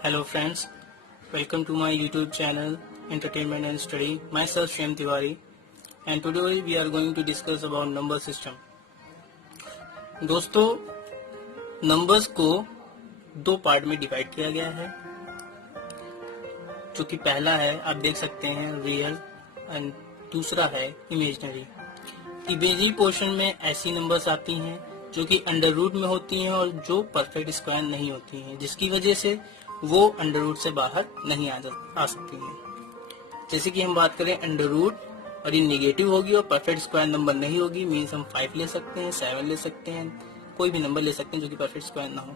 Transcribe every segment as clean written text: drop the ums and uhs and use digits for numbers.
Hello friends, welcome to my YouTube channel Entertainment and Study. Myself Shyam Tiwari and today we are going to discuss about number system. दोस्तों, numbers को दो part में divide किया गया है, जो कि पहला है आप देख सकते हैं रियल एंड दूसरा है इमेजिनरी. इमेजिनरी पोर्शन में ऐसी नंबर्स आती हैं जो कि अंडर रूट में होती हैं और जो परफेक्ट स्क्वायर नहीं होती हैं, जिसकी वजह से वो अंडर रूट से बाहर नहीं आ सकती हैं. जैसे कि हम बात करें अंडर रूट और ये नेगेटिव होगी और परफेक्ट स्क्वायर नंबर नहीं होगी, मीन्स हम 5 ले सकते हैं, 7 ले सकते हैं, कोई भी नंबर ले सकते हैं जो कि परफेक्ट स्क्वायर ना हो.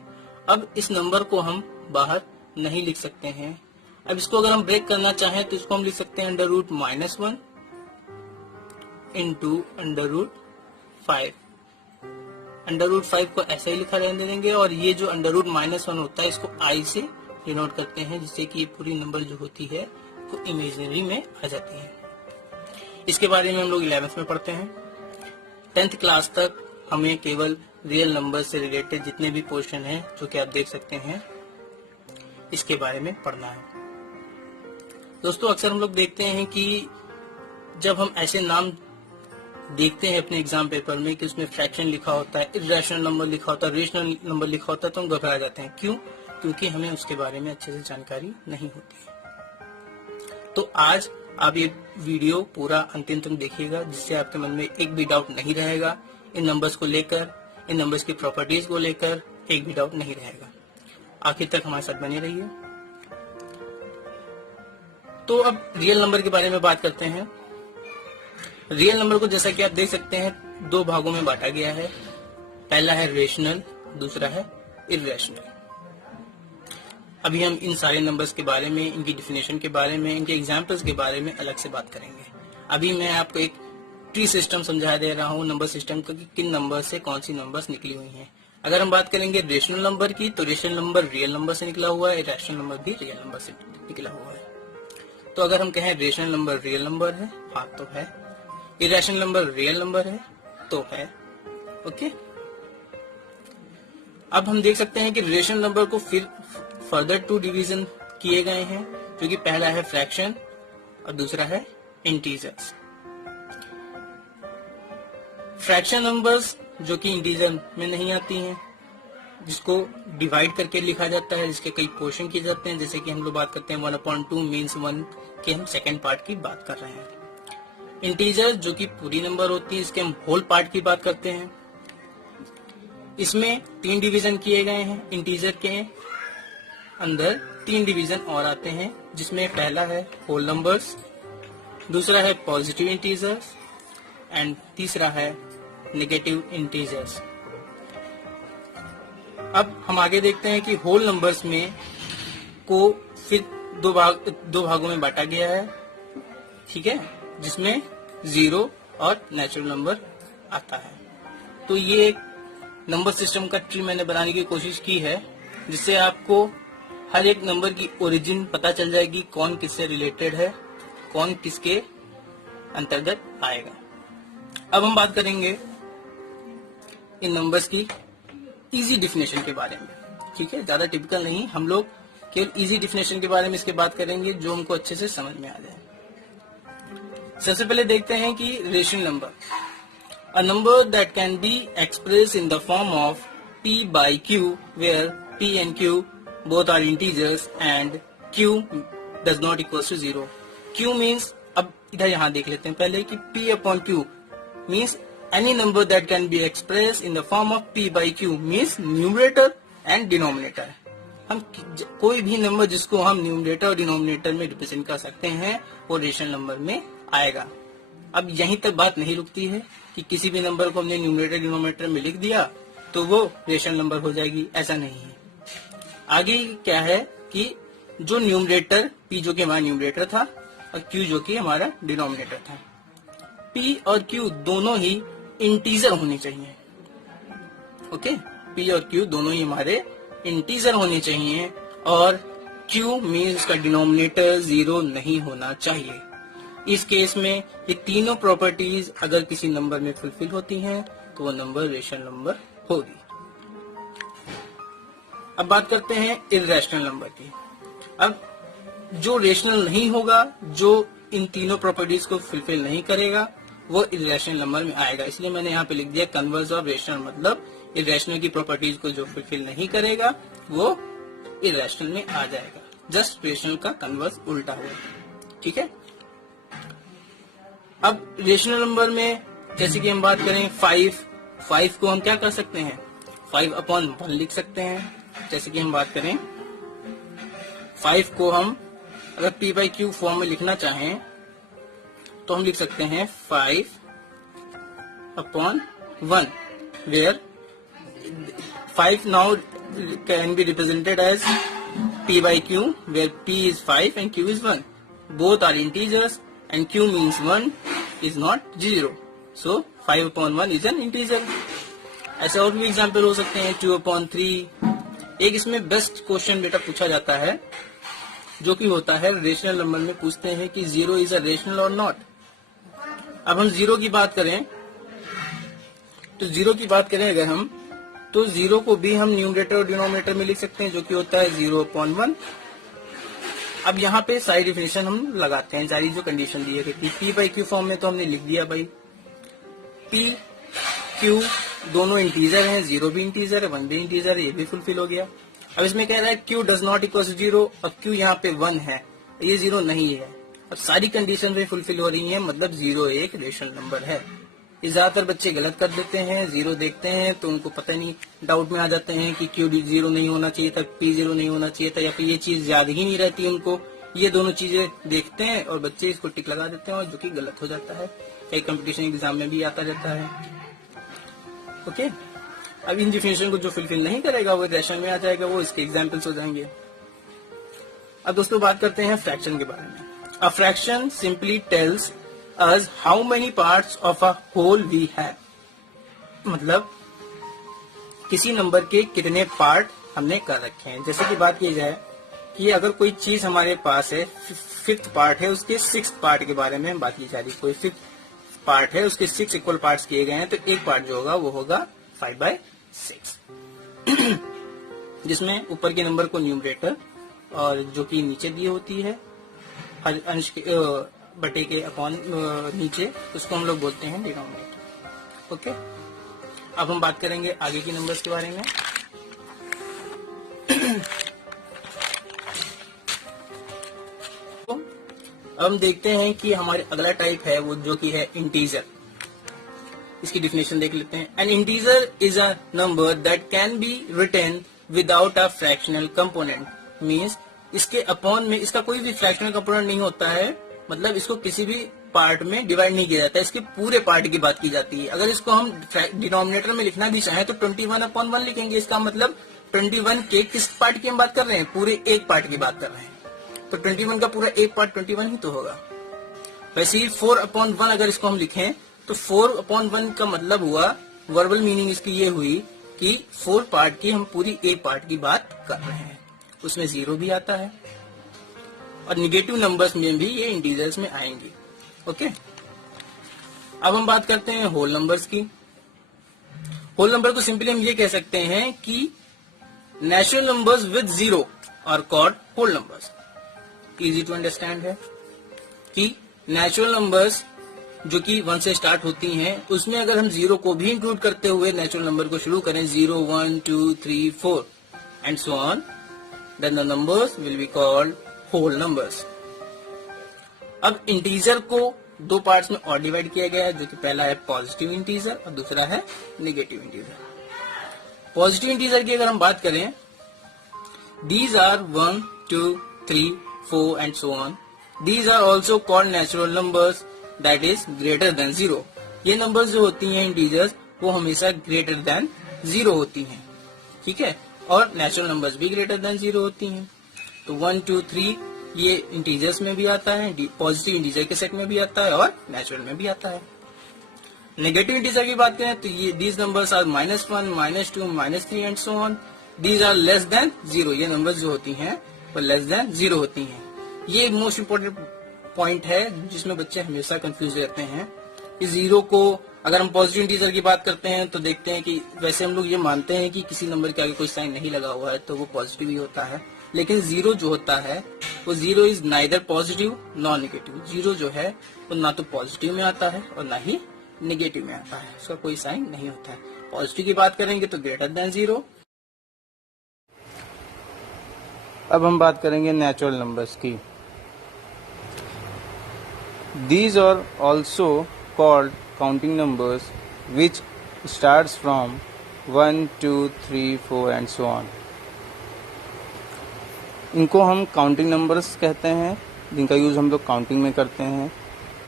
अब इस नंबर को हम बाहर नहीं लिख सकते हैं. अब इसको अगर हम ब्रेक करना चाहें तो इसको हम लिख सकते हैं under root -1 into under root 5. Under root 5 को ऐसे ही लिखा रहने देंगे और ये जो अंडर रूट -1 होता है इसको आई से डिनोट करते हैं, जिससे कि ये पूरी नंबर जो होती है वो इमेजिनरी में आ जाती है. इसके बारे में हम लोग 11th में पढ़ते हैं. 10th क्लास तक हमें केवल रियल नंबर से रिलेटेड जितने भी पोर्शन हैं जो कि आप देख सकते हैं इसके बारे में पढ़ना है. दोस्तों, अक्सर हम लोग देखते हैं कि जब हम ऐसे नाम देखते हैं अपने एग्जाम पेपर में कि उसमें फ्रैक्शन लिखा होता है, इर्रेशनल नंबर लिखा होता है, रेशनल नंबर लिखा होता है, तो हम घबरा जाते हैं. क्यों? क्योंकि हमें उसके बारे में अच्छे से जानकारी नहीं होती है. तो आज आप ये वीडियो पूरा अंतिम तक देखिएगा, जिससे आपके मन में एक भी डाउट नहीं रहेगा. इन नंबर्स को लेकर, इन नंबर्स की प्रॉपर्टीज को लेकर एक भी डाउट नहीं रहेगा. आखिर तक हमारे साथ बने रहिए. तो अब रियल नंबर के बारे में बात करते हैं. रियल नंबर को जैसा कि आप देख सकते हैं दो भागों में बांटा गया है. पहला है रेशनल, दूसरा है इर्रेशनल. अभी हम इन सारे नंबर्स के बारे में, इनकी डिफिनेशन के बारे में, इनके एग्जाम्पल्स के बारे में अलग से बात करेंगे. अभी मैं आपको एक ट्री सिस्टम समझा दे रहा हूँ नंबर सिस्टम का कि किन नंबर से कौन सी नंबर्स निकली हुई हैं. अगर हम बात करेंगे रेशनल नंबर की तो रेशनल नंबर रियल नंबर से निकला हुआ है, इर्रेशनल नंबर भी रियल नंबर से निकला हुआ है. तो अगर हम कहें रेशनल नंबर रियल नंबर है, हाँ तो है. इर्रेशनल नंबर रियल नंबर है तो है. ओके. अब हम देख सकते हैं कि रेशनल नंबर को फिर फर्दर 2 डिवीजन किए गए हैं, जो कि पहला है फ्रैक्शन और दूसरा है इंटीजर्स. फ्रैक्शन नंबर्स जो कि इंटीजर में नहीं आती हैं, जिसको डिवाइड करके लिखा जाता है, जिसके कई पोर्शन किए जाते हैं. जैसे कि हम लोग बात करते हैं 1/2 मीन्स 1 के हम सेकेंड पार्ट की बात कर रहे हैं. इंटीजर जो कि पूरी नंबर होती है, इसके हम होल पार्ट की बात करते हैं. इसमें 3 डिवीजन किए गए हैं. इंटीजर के अंदर 3 डिवीजन और आते हैं, जिसमें पहला है होल नंबर्स, दूसरा है पॉजिटिव इंटीजर्स एंड तीसरा है नेगेटिव इंटीजर्स. अब हम आगे देखते हैं कि होल नंबर्स में को फिर दो भागों में बांटा गया है. ठीक है, जिसमें 0 और नेचुरल नंबर आता है. तो ये एक नंबर सिस्टम का ट्री मैंने बनाने की कोशिश की है, जिससे आपको हर एक नंबर की ओरिजिन पता चल जाएगी, कौन किससे रिलेटेड है, कौन किसके अंतर्गत आएगा. अब हम बात करेंगे इन नंबर्स की इजी डिफिनेशन के बारे में. ठीक है, ज्यादा टिपिकल नहीं, हम लोग केवल इजी डिफिनेशन के बारे में इसके बात करेंगे जो हमको अच्छे से समझ में आ जाए. सबसे पहले देखते हैं कि rational number, a number that can be express in the form of p by q where p and q both are integers and q does not equals to 0. q means, अब इधर यहाँ देख लेते हैं पहले कि p upon q means any number that can be expressed in the form of p by q means numerator and denominator. हम कोई भी नंबर जिसको हम न्यूमरेटर और डिनोमिनेटर में रिप्रेजेंट कर सकते हैं वो रेशनल नंबर में आएगा. अब यहीं तक बात नहीं रुकती है कि किसी भी नंबर को हमने न्यूमरेटर डिनोमिनेटर में लिख दिया तो वो रेशनल नंबर हो जाएगी, ऐसा नहीं है. आगे क्या है कि जो न्यूमरेटर p जो कि हमारा न्यूमरेटर था और q जो कि हमारा डिनोमिनेटर था, p और q दोनों ही इंटीजर होने चाहिए. ओके, p और q दोनों ही हमारे इंटीजर होने चाहिए और q मीन्स का डिनोमिनेटर 0 नहीं होना चाहिए. इस केस में ये तीनों प्रॉपर्टीज अगर किसी नंबर में फुलफिल होती हैं तो वो नंबर रेशनल नंबर होगी. अब बात करते हैं इर्रेशनल नंबर की. अब जो रेशनल नहीं होगा, जो इन तीनों प्रॉपर्टीज को फुलफिल नहीं करेगा, वो इरेशनल नंबर में आएगा। इसलिए मैंने यहाँ पे लिख दिया कन्वर्स ऑफ रेशनल, मतलब इरेशनल की प्रॉपर्टीज को जो फुलफिल नहीं करेगा वो इरेशनल में आ जाएगा। जस्ट रेशनल का कन्वर्स उल्टा हुआ, ठीक है। अब रेशनल नंबर में जैसे कि हम बात करें 5 को हम क्या कर सकते हैं, 5/1 लिख सकते हैं। जैसे कि हम बात करें 5 को हम अगर p/q फॉर्म में लिखना चाहें तो हम लिख सकते हैं 5/1, where 5 now can be represented as p/q, where p is 5 and q is 1. Both are integers and q means 1 is not 0. So 5/1 is an integer. ऐसे और भी एग्जाम्पल हो सकते हैं 2/3। एक इसमें बेस्ट क्वेश्चन बेटा पूछा जाता है जो कि होता है रेशनल नंबर में, पूछते हैं कि 0 इज अ रेशनल और नॉट। अब हम 0 की बात करें तो 0 की बात करें अगर हम, तो 0 को भी हम न्यूमरेटर और डिनोमिनेटर में लिख सकते हैं जो कि होता है 0/1। अब यहाँ पे सारी डिफिनेशन हम लगाते हैं, सारी जो कंडीशन दी है p/q फॉर्म में तो हमने लिख दिया भाई, p q दोनों इंटीजर हैं, 0 भी इंटीजर है 1 भी इंटीजर है, ये भी फुलफिल हो गया। अब इसमें कह रहा है q डज नॉट इक्वल 0, अब q यहाँ पे 1 है, ये 0 नहीं है। अब सारी कंडीशन भी फुलफिल हो रही हैं, मतलब 0 एक रेशनल नंबर है। ये ज्यादातर बच्चे गलत कर देते हैं, 0 देखते हैं तो उनको पता नहीं, डाउट में आ जाते हैं कि q 0 नहीं होना चाहिए था, p 0 नहीं होना चाहिए था, या फिर ये चीज याद ही नहीं रहती उनको। ये दोनों चीजें देखते हैं और बच्चे इसको टिक लगा देते हैं, और जो कि गलत हो जाता है, कई कंपटीशन एग्जाम में भी आता रहता है। ओके, अब इन डिफिनेशन को जो फुलफिल नहीं करेगा वो रेशनल में आ जाएगा, वो इसके एग्जाम्पल्स हो जाएंगे। अब दोस्तों बात करते हैं फ्रैक्शन के बारे में। A fraction simply tells us how many parts of a whole we have, मतलब किसी नंबर के कितने पार्ट हमने कर रखे हैं। जैसे कि बात की जाए कि अगर कोई चीज हमारे पास है, 5th पार्ट है, उसके 6th पार्ट के बारे में बात की जा रही। कोई 5th पार्ट है, उसके 6 इक्वल पार्ट्स किए गए हैं, तो एक पार्ट जो होगा वो होगा 5/6 जिसमें ऊपर के नंबर को न्यूमरेटर और जो कि नीचे दी होती है हर अंश के बटे के अपॉन नीचे, उसको हम लोग बोलते हैं डिनोमिनेटर। ओके, अब हम बात करेंगे आगे के नंबर्स के बारे में। तो अब हम देखते हैं कि हमारे अगला टाइप है वो जो कि है इंटीजर। इसकी डिफिनेशन देख लेते हैं। An integer is a number that can be written without a fractional component, means इसके अपॉन में इसका कोई भी फ्रैक्शनल कंपोनेंट नहीं होता है, मतलब इसको किसी भी पार्ट में डिवाइड नहीं किया जाता है, इसके पूरे पार्ट की बात की जाती है। अगर इसको हम डिनोमिनेटर में लिखना भी चाहें तो 21/1 लिखेंगे। इसका मतलब 21 के किस पार्ट की हम बात कर रहे हैं, पूरे एक पार्ट की बात कर रहे हैं, तो 21 का पूरा एक पार्ट 21 ही तो होगा। वैसे ही 4/1 अगर इसको हम लिखें तो 4/1 का मतलब हुआ, वर्बल मीनिंग इसकी ये हुई कि 4 पार्ट की हम पूरी एक पार्ट की बात कर रहे हैं। उसमें 0 भी आता है और निगेटिव नंबर्स में भी ये इंटीजर्स में आएंगे। ओके, अब हम बात करते हैं होल नंबर्स की। होल नंबर को सिंपली हम ये कह सकते हैं कि natural numbers with 0 are called whole numbers. Easy to understand है कि नेचुरल नंबर्स जो कि 1 से स्टार्ट होती हैं, उसमें अगर हम 0 को भी इंक्लूड करते हुए नेचुरल नंबर को शुरू करें, 0, 1, 2, 3, 4 and so on, then the numbers will be called whole numbers. अब इंटीजर को 2 पार्ट्स में और डिवाइड किया गया है, जो कि पहला है पॉजिटिव इंटीजर और दूसरा है नेगेटिव इंटीजर। पॉजिटिव इंटीजर की अगर हम बात करें, these are 1, 2, 3, 4 and so on. These are also called natural numbers, that is greater than 0. ये नंबर्स जो होती हैं इंटीजर्स, वो हमेशा ग्रेटर देन 0 होती हैं, ठीक है, और नेचुरल नंबर्स भी ग्रेटर देन 0 होती हैं। तो 1, 2, 3 ये इंटीजर्स में भी आता है, पॉजिटिव इंटीजर के सेट में भी आता है और नेचुरल में भी आता है। नेगेटिव इंटीजर की बात करें तो ये these numbers are -1, -2, -3 and so on. These are less than 0, ये नंबर्स जो होती हैं वो लेस देन 0 होती हैं। ये मोस्ट इम्पोर्टेंट पॉइंट है जिसमें बच्चे हमेशा कंफ्यूज रहते हैं कि 0 को अगर हम पॉजिटिव इंटीजर की बात करते हैं तो देखते हैं कि वैसे हम लोग ये मानते हैं कि किसी नंबर के आगे कोई साइन नहीं लगा हुआ है तो वो पॉजिटिव ही होता है, लेकिन जीरो जो होता है वो zero is neither positive non negative. Zero जो है वो ना तो पॉजिटिव में आता है और ना ही नेगेटिव में आता है, उसका कोई साइन नहीं होता है। पॉजिटिव की बात करेंगे तो ग्रेटर देन जीरो। अब हम बात करेंगे नेचुरल नंबर्स की। These are also called counting numbers which starts from 1, 2, 3, 4 and so on. इनको हम काउंटिंग नंबर्स कहते हैं, जिनका यूज़ हम लोग काउंटिंग में करते हैं।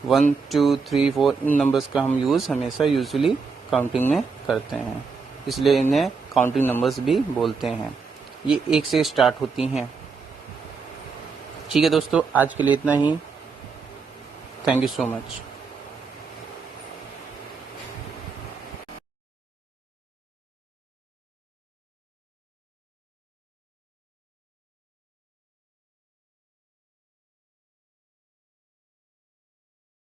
1, 2, 3, 4 इन नंबर्स का हम यूज़ हमेशा यूजुअली काउंटिंग में करते हैं, इसलिए इन्हें काउंटिंग नंबर्स भी बोलते हैं। ये 1 से स्टार्ट होती हैं। ठीक है दोस्तों, आज के लिए इतना ही। Thank you so much.